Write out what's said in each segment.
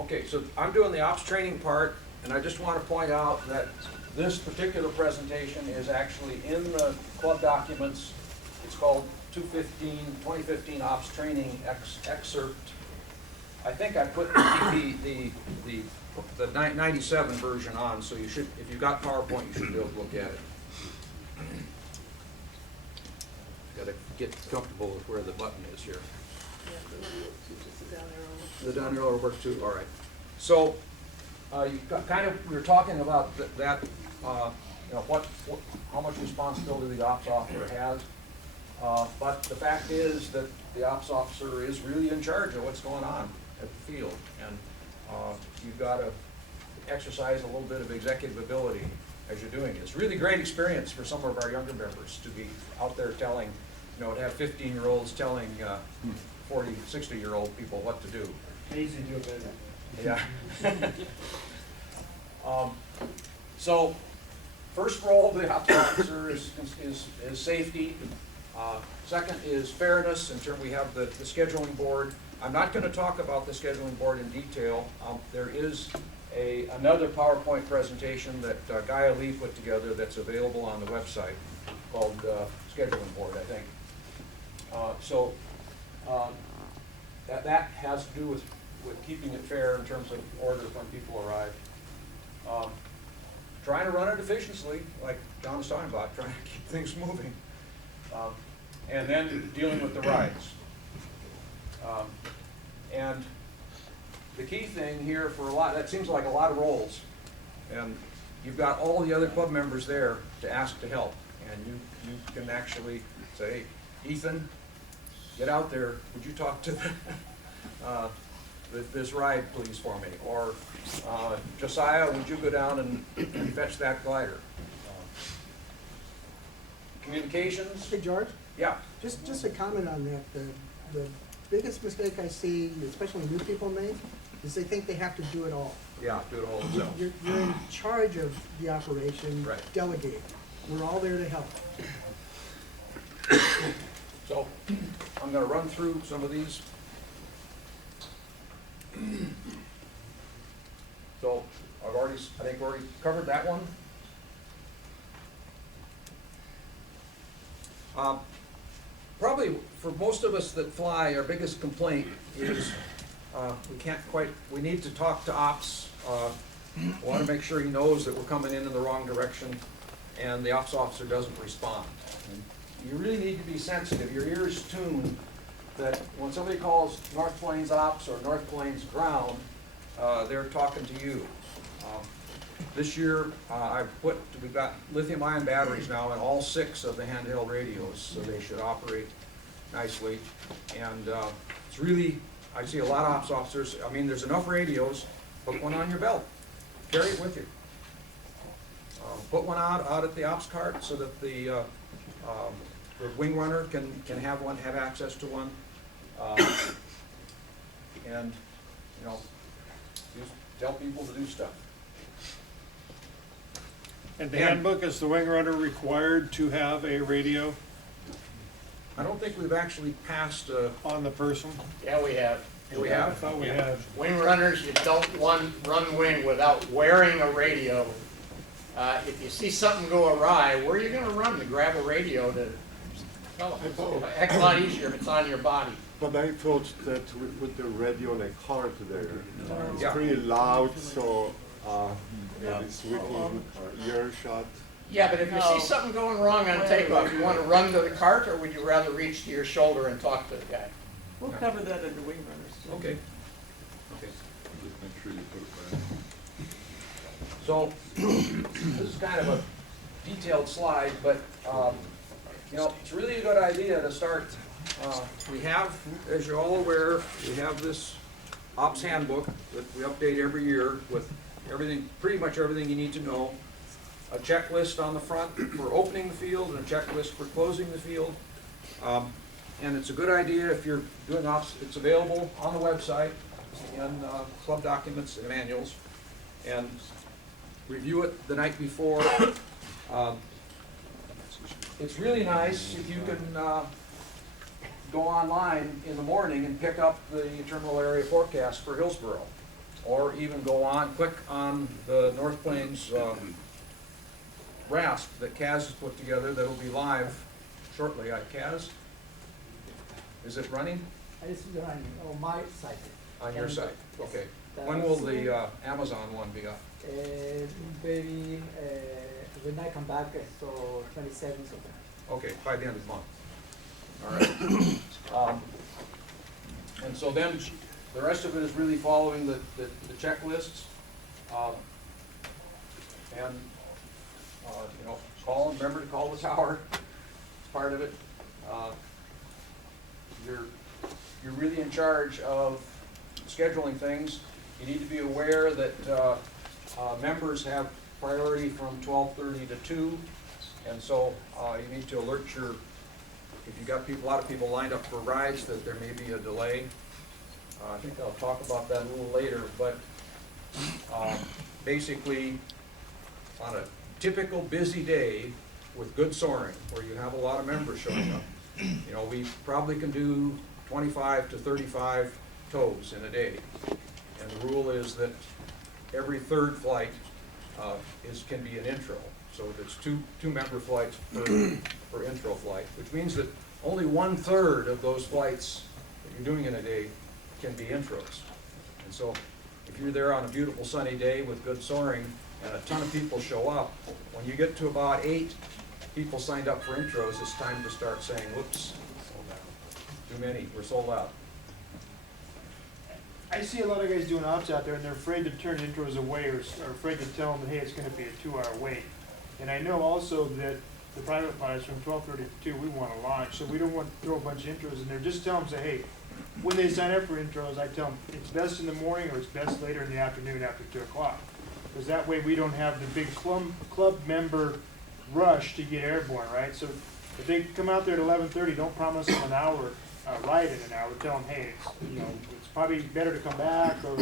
Okay, so I'm doing the ops training part, and I just want to point out that this particular presentation is actually in the club documents. It's called 2015 Ops Training Excerpt. I think I put the 97 version on, so you should, if you've got PowerPoint, you should be able to look at it. Got to get comfortable with where the button is here. The down arrow will work too. All right. So we were talking about that. You know how much responsibility the ops officer has. But the fact is that the ops officer is really in charge of what's going on at the field, and you've got to exercise a little bit of executive ability as you're doing it. It's a really great experience for some of our younger members to be out there telling, you know, to have 15-year-olds telling 40, 60-year-old people what to do. Easy to do it better. Yeah. So, first role of the ops officer is safety. Second is fairness. In terms, we have the scheduling board. I'm not going to talk about the scheduling board in detail. There is another PowerPoint presentation that Guy Ali put together that's available on the website called scheduling board, I think. That has to do with keeping it fair in terms of order when people arrive. Trying to run it efficiently, like John was talking about, trying to keep things moving. And then dealing with the rides. And the key thing here for that seems like a lot of roles. And you've got all the other club members there to ask to help. And you can actually say, Ethan, get out there, would you talk to this ride please for me? Or Josiah, would you go down and fetch that glider? Communications? Hey, George, Yeah. just a comment on that. The biggest mistake I see, especially new people make, is they think they have to do it all. Yeah, do it all themselves. You're in charge of the operation, Right. delegate. We're all there to help. So I'm going to run through some of these. So I think we already covered that one. Probably for most of us that fly, our biggest complaint is we need to talk to ops. We want to make sure he knows that we're coming in the wrong direction, and the ops officer doesn't respond. And you really need to be sensitive. Your ears tuned that when somebody calls North Plains Ops or North Plains Ground, they're talking to you. This year, we've got lithium-ion batteries now in all 6 of the handheld radios, so they should operate nicely. And it's really, I see a lot of ops officers. I mean, there's enough radios. Put one on your belt. Carry it with you. Put one out at the ops cart so that the wing runner can have access to one. And you know, just tell people to do stuff. And the handbook, is the wing runner required to have a radio I don't think we've actually passed. on the person? Yeah, we have. We I have. thought we Yeah. had. Wing runners, you don't run wing without wearing a radio. If you see something go awry, where are you going to run to grab a radio to tell them? It's a heck of a lot easier if it's on your body. But I thought that we put the radio on a cart there. It's Yeah. pretty loud, so it's within earshot. Yeah, but if you see something going wrong on takeoff, you want to run to the cart, or would you rather reach to your shoulder and talk to the guy? We'll cover that under wing runners too. Okay. Okay. Just make sure you put it back. So this is kind of a detailed slide, but you know, it's really a good idea to start. We have, as you're all aware, we have this ops handbook that we update every year with everything, pretty much everything you need to know. A checklist on the front for opening the field and a checklist for closing the field. And it's a good idea if you're doing ops. It's available on the website in club documents and manuals. And review it the night before. It's really nice if you can go online in the morning and pick up the terminal area forecast for Hillsborough. or even go on, click on the North Plains RASP that Kaz has put together that'll be live shortly. Kaz, is it running It's running on my site. on your And, site? yes, Okay. that's, When will the Amazon one be up? Maybe when I come back, so 27th of that. Okay, by the end of the month. All right. And so then, the rest of it is really following the checklists. And, you know, remember to call the tower, it's part of it. You're really in charge of scheduling things. You need to be aware that members have priority from 12:30 to 2, and so you need to alert if you've got a lot of people lined up for rides, that there may be a delay. I think I'll talk about that a little later, but basically, on a typical busy day with good soaring, where you have a lot of members showing up, you know, we probably can do 25 to 35 tows in a day. And the rule is that every third flight can be an intro. So it's two member flights per intro flight, which means that only 1/3 of those flights that you're doing in a day can be intros. And so if you're there on a beautiful sunny day with good soaring and a ton of people show up, when you get to about 8 people signed up for intros, it's time to start saying, whoops, too many, we're sold out. I see a lot of guys doing ops out there, and they're afraid to turn intros away, or are afraid to tell them, hey, it's gonna be a 2-hour wait. And I know also that the private pilots from 12:30 to 2, we wanna launch, so we don't want to throw a bunch of intros in there. Just tell them, say, hey, when they sign up for intros, I tell them, it's best in the morning, or it's best later in the afternoon after 2 o'clock. Because that way we don't have the big club member rush to get airborne, right? So if they come out there at 11:30, don't promise them an hour, ride in an hour. Tell them, hey, it's probably better to come back, or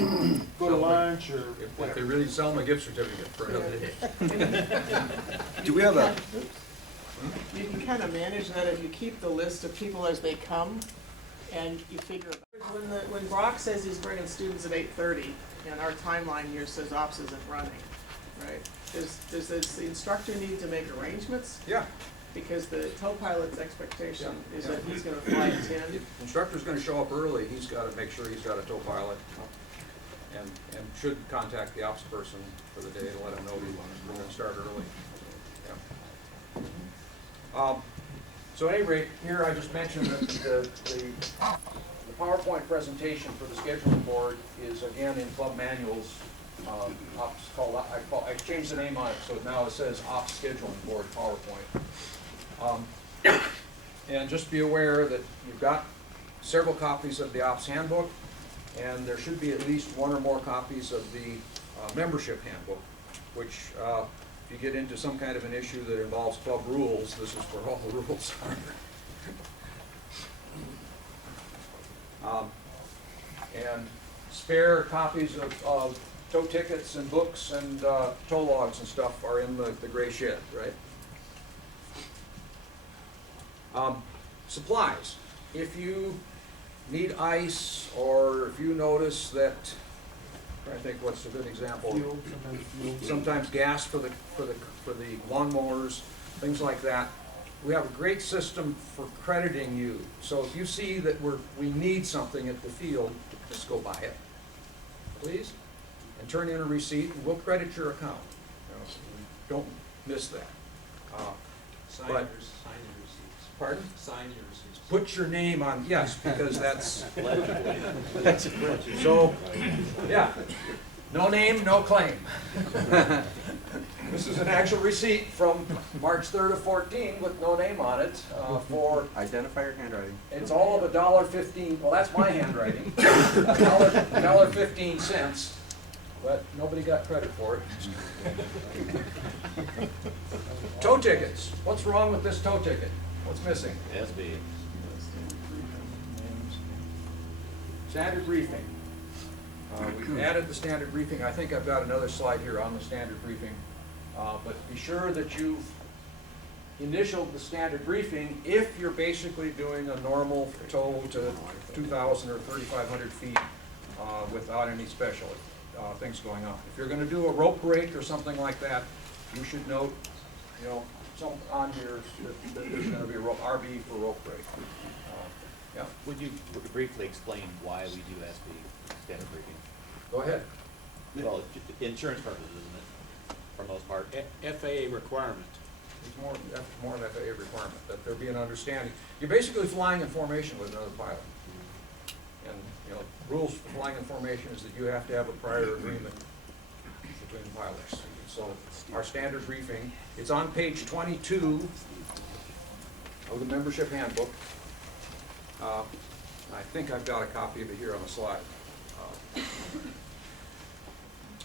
go to lunch, or If they whatever. really sell them a gift certificate for another day. Do we have a? You can kind of manage that if you keep the list of people as they come, and you figure. When Brock says he's bringing students at 8:30, and our timeline here says ops isn't running, right? Does the instructor need to make arrangements? Yeah, Because the tow pilot's expectation is that he's gonna fly at 10. if the instructor's gonna show up early, he's gotta make sure he's got a tow pilot, and should contact the ops person for the day to let him know we're gonna start early. Yeah. So at any rate, here I just mentioned that the PowerPoint presentation for the scheduling board is again in club manuals. I changed the name on it, so now it says Ops Scheduling Board PowerPoint. And just be aware that you've got several copies of the Ops Handbook, and there should be at least 1 or more copies of the Membership Handbook, which if you get into some kind of an issue that involves club rules, this is where all the rules are. And spare copies of tow tickets and books and tow logs and stuff are in the gray shed, right? Supplies. If you need ice, or if you notice that, I'm trying to think what's a good example. Fuel, sometimes fuel. Sometimes gas for the lawnmowers, things like that. We have a great system for crediting you. So if you see that we need something at the field, just go buy it, please, and turn in a receipt, and we'll credit your account. Don't miss that. Sign But- your receipts. Pardon? Sign your receipts. Put your name on, yes, because that's, Legible. so, yeah, no name, no claim. This is an actual receipt from March 3rd of 14 with no name on it for, Identify your handwriting. it's all of $1.15, well, that's my handwriting, $1.15, but nobody got credit for it. Tow tickets, what's wrong with this tow ticket? What's missing? SB. Standard briefing. We've added the standard briefing. I think I've got another slide here on the standard briefing. But be sure that you've initialed the standard briefing if you're basically doing a normal tow to 2,000 or 3,500 feet without any special things going on. If you're gonna do a rope break or something like that, you should note, you know, some on here that there's gonna be a RB for rope break. Yeah, Would you briefly explain why we do SB, standard briefing? go ahead. Well, insurance purposes, isn't it, for the most part? FAA requirement. It's more an FAA requirement, that there be an understanding. You're basically flying in formation with another pilot. And, you know, rules for flying in formation is that you have to have a prior agreement between the pilots. So our standard briefing, it's on page 22 of the membership handbook. I think I've got a copy of it here on the slide.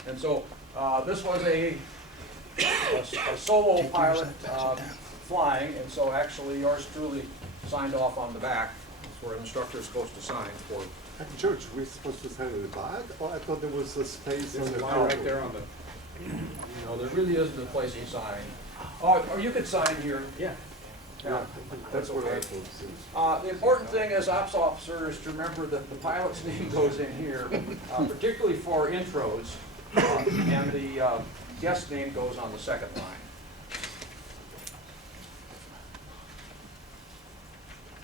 And so this was a solo pilot flying, and so actually yours truly signed off on the back. That's where an instructor is supposed to sign for. George, we're supposed to sign in the back, or I thought there was a space on the Line top. right there on the, you know, there really isn't a place to sign. Oh, or you could sign here. Yeah. Yeah, That's what I okay. thought. The important thing as ops officer is to remember that the pilot's name goes in here, particularly for intros, and the guest name goes on the second line.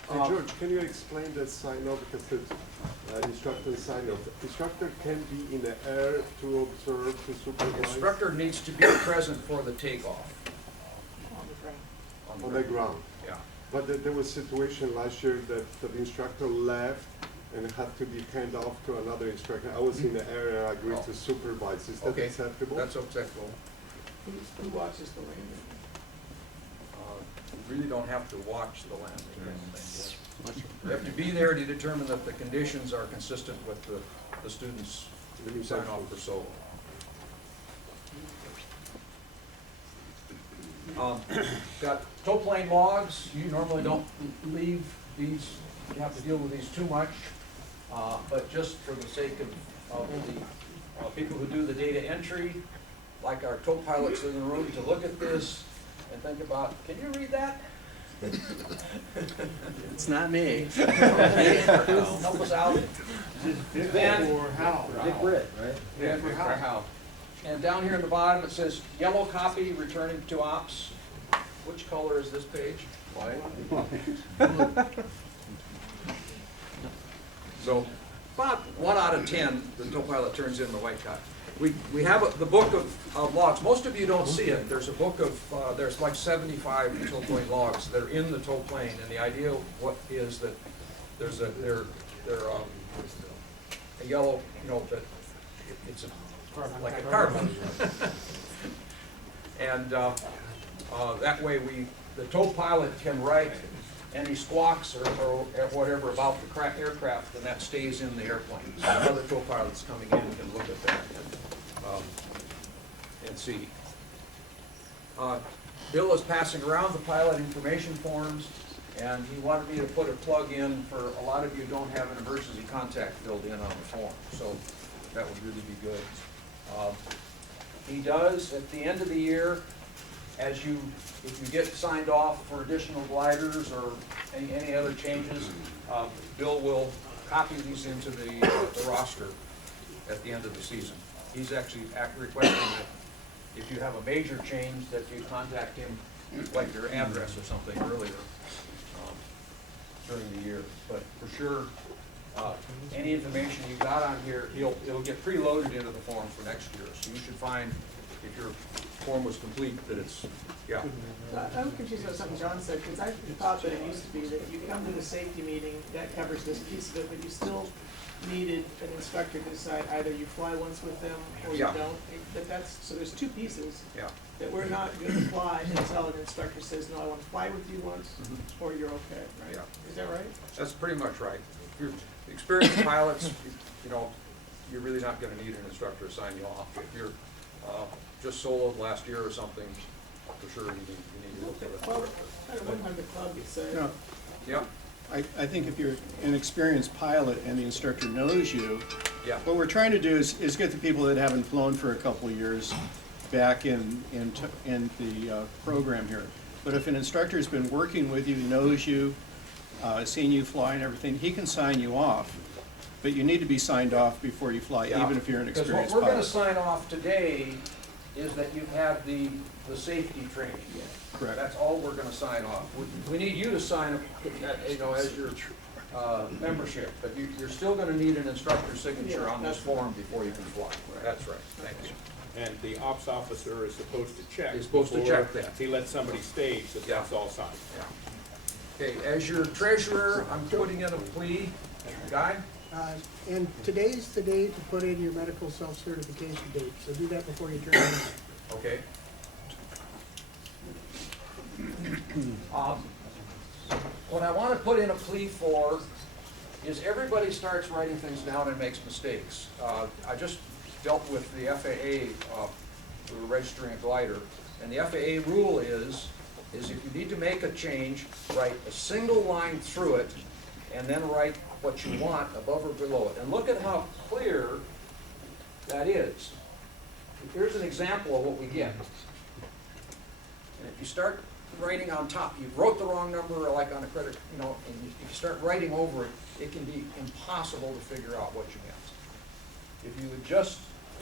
Hey, George, can you explain that sign off, because the instructor sign off. Instructor can be in the air to observe, to The supervise. instructor needs to be present for the takeoff. On the ground. Yeah. But there was a situation last year that the instructor left and had to be handed off to another instructor. I was in the area, I agreed to supervise. Is that Okay, acceptable? that's acceptable. Who watches the landing? You really don't have to watch the landing. I don't think. You have to be there to determine that the conditions are consistent with the students' sign off for solo. Got tow plane logs. You normally don't leave these, you have to deal with these too much, but just for the sake of the people who do the data entry, like our tow pilots in the room, to look at this and think about, can you read that? It's not me. Help us out. Ben? Or how? Dick Britt, right? Yeah, for how. And down here in the bottom, it says yellow copy returning to ops. Which color is this page? White. So about 1 out of 10, the tow pilot turns in the white copy. We have the book of logs. Most of you don't see it. There's a book of, there's like 75 tow plane logs that are in the tow plane. And the idea what is that there's they're a yellow, you know, that it's like a carbon. And that way the tow pilot can write any squawks or whatever about the aircraft, and that stays in the airplane. So other tow pilots coming in can look at that and see. Bill is passing around the pilot information forms, and he wanted me to put a plug in for a lot of you don't have an emergency contact filled in on the form, so that would really be good. He does, at the end of the year, if you get signed off for additional gliders or any other changes, Bill will copy these into the roster at the end of the season. He's actually requesting that if you have a major change, that you contact him, like your address or something earlier during the year. But for sure, any information you got on here, it'll get preloaded into the form for next year. So you should find, if your form was complete, that it's, yeah. I'm confused about something John said, because I thought that it used to be that you come to the safety meeting, that covers this piece of it, but you still needed an instructor to decide either you fly once with them or you Yeah. don't. So there's two pieces. Yeah. That we're not gonna fly until an instructor says, no, I wanna fly with you once, or you're okay, right? Yeah. Is that right? That's pretty much right. If you're experienced pilots, you know, you're really not gonna need an instructor to sign you off. If you're just soloed last year or something, for sure you need to look at Well, it. I don't know, one time the club gets said. No, Yeah, I think if you're an experienced pilot and the instructor knows you, yeah, what we're trying to do is get the people that haven't flown for a couple of years back in the program here. But if an instructor's been working with you, knows you, seen you fly and everything, he can sign you off. But you need to be signed off before you fly, Yeah, even if you're an because experienced what we're gonna pilot. sign off today is that you've had the safety training. Correct. That's all we're gonna sign off. We need you to sign, you know, as your membership, but you're still gonna need an instructor's signature on this form before you can fly. That's right, thank you. And the ops officer is supposed to check. He's supposed to check before that. He lets somebody stage that that's all signed. Yeah. Okay, as your treasurer, I'm putting in a plea. Guy? And today's the day to put in your medical self-certification date, so do that before you turn it in. Okay. What I want to put in a plea for is everybody starts writing things down and makes mistakes. I just dealt with the FAA, we were registering a glider, and the FAA rule is if you need to make a change, write a single line through it, and then write what you want above or below it. And look at how clear that is. Here's an example of what we get. And if you start writing on top, you wrote the wrong number, like on a credit, you know, and you start writing over it, it can be impossible to figure out what you meant. If you would just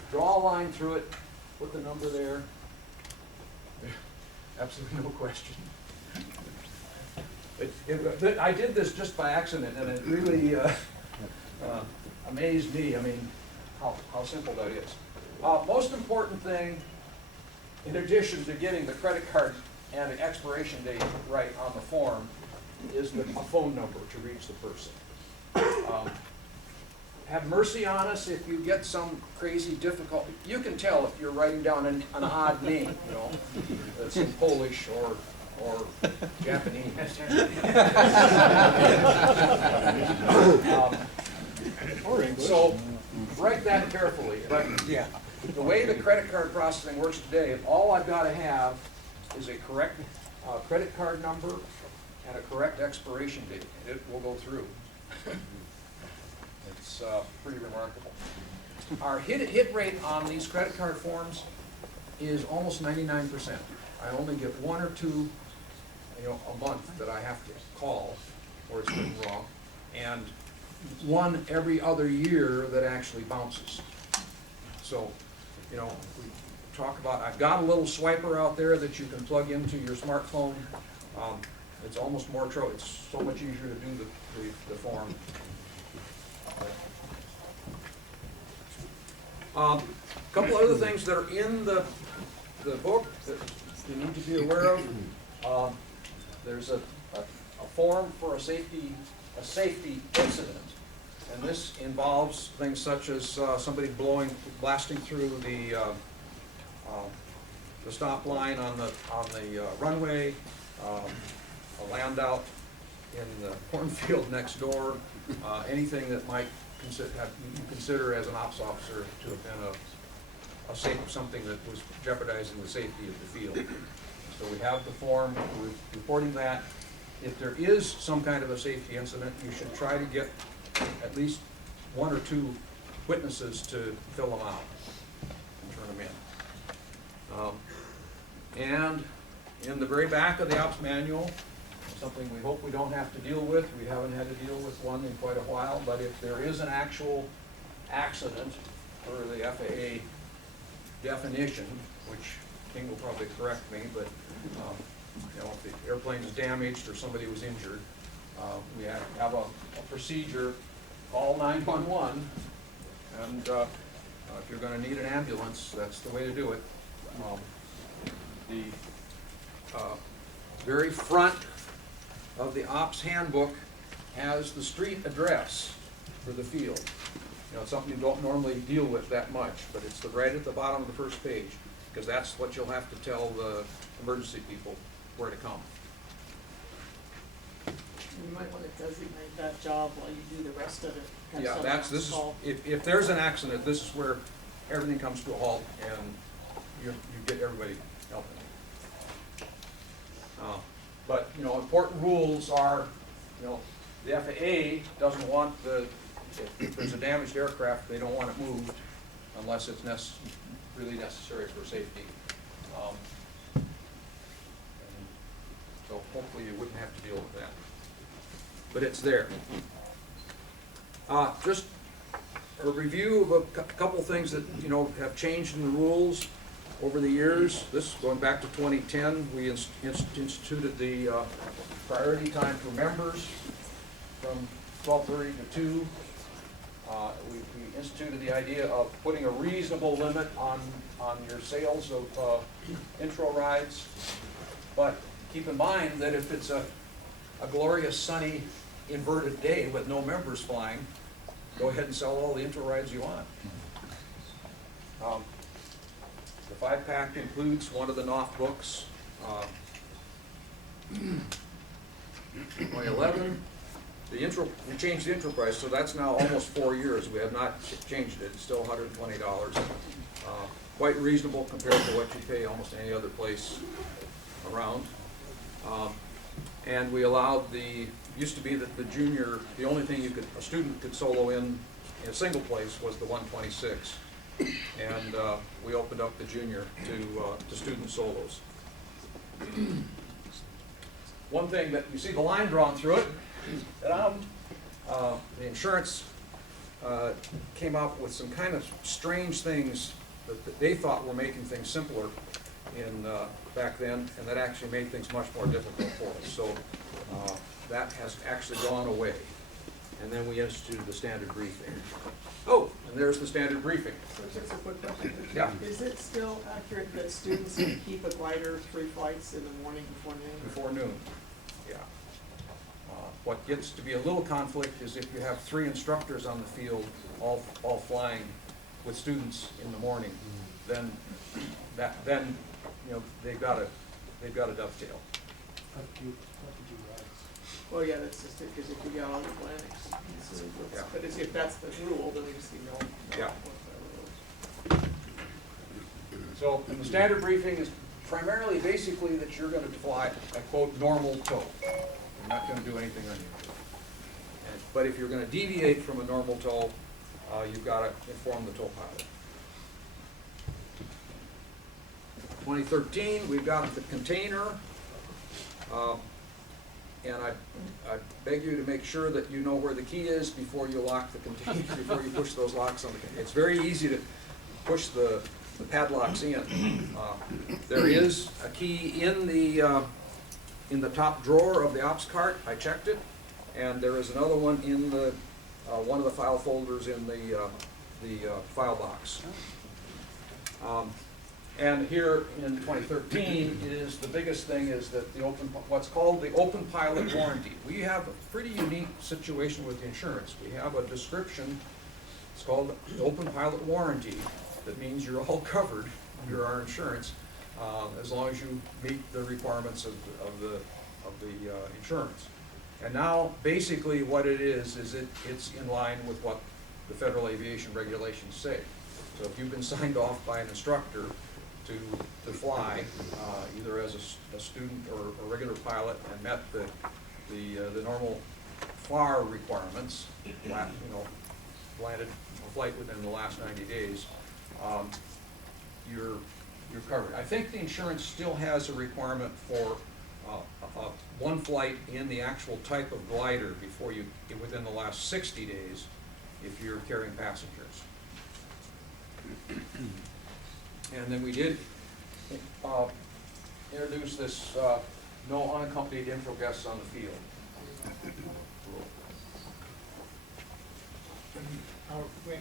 draw a line through it, put the number there, absolutely no question. I did this just by accident, and it really amazed me. I mean, how simple that is. Most important thing, in addition to getting the credit card and the expiration date right on the form, is a phone number to reach the person. Have mercy on us if you get some crazy difficult, you can tell if you're writing down an odd name, you know, that's in Polish or Japanese. So write that carefully. But the way the credit card processing works today, all I've got to have is a correct credit card number and a correct expiration date, and it will go through. It's pretty remarkable. Our hit rate on these credit card forms is almost 99%. I only get one or two, you know, a month that I have to call where it's written wrong, and one every other year that actually bounces. So, you know, we talk about, I've got a little swiper out there that you can plug into your smartphone. It's almost more trouble. It's so much easier to do the form. A couple other things that are in the book that you need to be aware of. There's a form for a safety incident, and this involves things such as somebody blasting through the stop line on the runway, a land out in the cornfield next door, anything that might consider as an ops officer to have been something that was jeopardizing the safety of the field. So we have the form, we're reporting that. If there is some kind of a safety incident, you should try to get at least one or two witnesses to fill them out and turn them in. And in the very back of the ops manual, something we hope we don't have to deal with. We haven't had to deal with one in quite a while, but if there is an actual accident per the FAA definition, which King will probably correct me, but you know, if the airplane is damaged or somebody was injured, we have a procedure, call 911, and if you're going to need an ambulance, that's the way to do it. The very front of the ops handbook has the street address for the field. You know, it's something you don't normally deal with that much, but it's right at the bottom of the first page, because that's what you'll have to tell the emergency people where to come. You might want to designate that job while you do the rest of it. Have Yeah, someone this is, call. if there's an accident, this is where everything comes to a halt and you get everybody helping. But, you know, important rules are, you know, the FAA doesn't want if there's a damaged aircraft, they don't want it moved unless it's really necessary for safety. And so hopefully you wouldn't have to deal with that. But it's there. Just a review of a couple things that, you know, have changed in the rules over the years. This, going back to 2010, we instituted the priority time for members from 12:30 to 2. We instituted the idea of putting a reasonable limit on your sales of intro rides. But keep in mind that if it's a glorious sunny inverted day with no members flying, go ahead and sell all the intro rides you want. The 5-pack includes one of the Knopf books. 2011, we changed the intro price, so that's now almost 4 years. We have not changed it. It's still $120. Quite reasonable compared to what you pay almost any other place around. And we allowed used to be that the junior, the only thing a student could solo in a single place was the 126. And we opened up the junior to student solos. One thing that you see the line drawn through it, the insurance came up with some kind of strange things that they thought were making things simpler back then, and that actually made things much more difficult for us. So that has actually gone away. And then we instituted the standard briefing. Oh, and there's the standard briefing. So just a quick question. Yeah. Is it still accurate that students can keep a glider 3 flights in the morning before noon? Before noon, yeah. What gets to be a little conflict is if you have 3 instructors on the field, all flying with students in the morning, then you know they've got to dovetail. Well, yeah, that's just it, because if you got all the Atlantics, Yeah. but if that's the rule, then we just need to know Yeah. what that rule is. So the standard briefing is primarily basically that you're going to fly a quote normal tow. You're not going to do anything unusual. But if you're going to deviate from a normal tow, you've got to inform the tow pilot. 2013, we've got the container. And I beg you to make sure that you know where the key is before you lock the container, before you push those locks on the container. It's very easy to push the padlocks in. There is a key in the top drawer of the ops cart. I checked it, and there is another one in the one of the file folders in the file box. And here in 2013 is the biggest thing is that what's called the open pilot warranty. We have a pretty unique situation with the insurance. We have a description, it's called the open pilot warranty. That means you're all covered under our insurance as long as you meet the requirements of the insurance. And now basically what it is it's in line with what the federal aviation regulations say. So if you've been signed off by an instructor to fly, either as a student or a regular pilot, and met the normal FAR requirements, landed a flight within the last 90 days, you're covered. I think the insurance still has a requirement for one flight in the actual type of glider within the last 60 days if you're carrying passengers. And then we did introduce this no unaccompanied intro guests on the field. Oh, wait,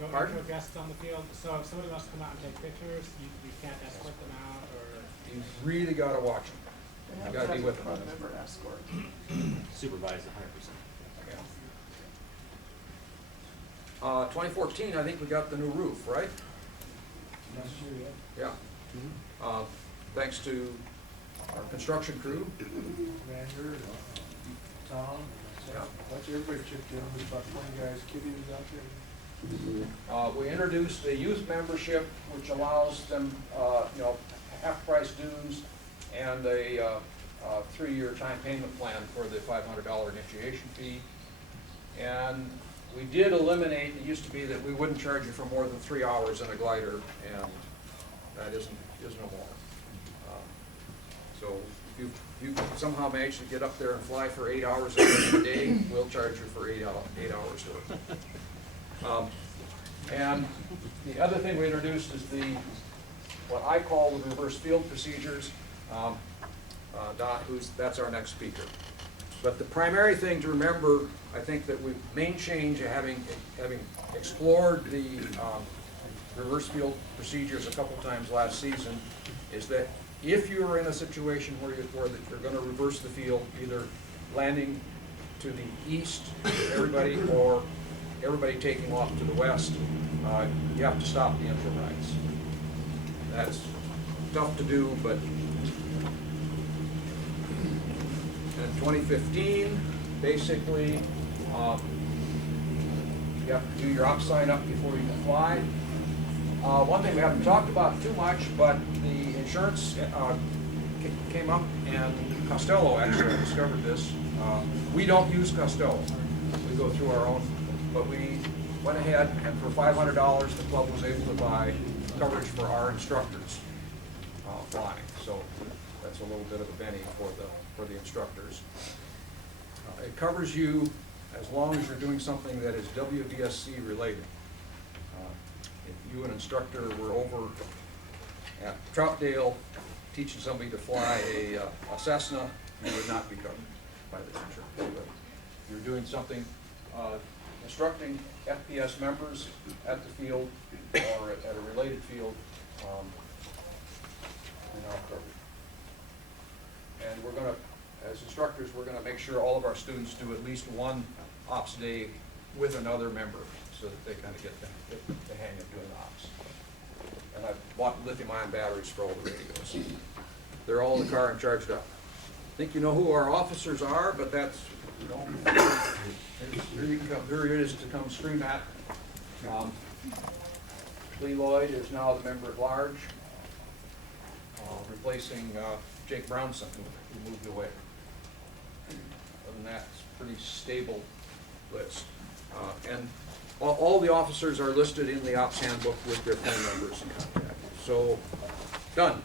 no Pardon? intro guests on the field, so if somebody wants to come out and take pictures, you can't escort them out, or? You really gotta watch them. They You gotta be with them. a member escort. Supervised 100%. Yeah. 2014, I think we got the new roof, right? Last year, Yeah. Thanks to our construction crew. Commander, Tom, Yeah. watch everybody chipped in, there's about 20 guys, Kitty was out there. We introduced a youth membership, which allows them, half-price dues and a 3-year time payment plan for the $500 initiation fee. And we did eliminate, it used to be that we wouldn't charge you for more than 3 hours in a glider, and that is no more. So if you somehow manage to get up there and fly for 8 hours a day, we'll charge you for 8 hours worth. And the other thing we introduced is what I call the reverse field procedures. Dot, that's our next speaker. But the primary thing to remember, I think that main change, having explored the reverse field procedures a couple times last season, is that if you're in a situation where you're going to reverse the field, either landing to the east, everybody, or everybody taking off to the west, you have to stop the intro rise. That's tough to do, but in 2015, basically, you have to do your op sign up before you can fly. One thing we haven't talked about too much, but the insurance came up, and Costello actually discovered this. We don't use Costello. We go through our own, but we went ahead and for $500 the club was able to buy coverage for our instructors flying. So that's a little bit of a benny for the instructors. It covers you as long as you're doing something that is WVSC related. If you, an instructor, were over at Troutdale teaching somebody to fly a Cessna, you would not be covered by this insurance. But if you're doing something, instructing FPS members at the field or at a related field, you're now covered. And we're going to, as instructors, we're going to make sure all of our students do at least one ops day with another member so that they kind of get the hang of doing the ops. And I've bought lithium-ion batteries for all the radios. They're all in the car and charged up. I think you know who our officers are, but that's, you know, here it is to come scream at. Lee Lloyd is now the member at large, replacing Jake Brownson, who moved away. Other than that, it's a pretty stable list. And all the officers are listed in the ops handbook with their phone numbers and contact. So, done.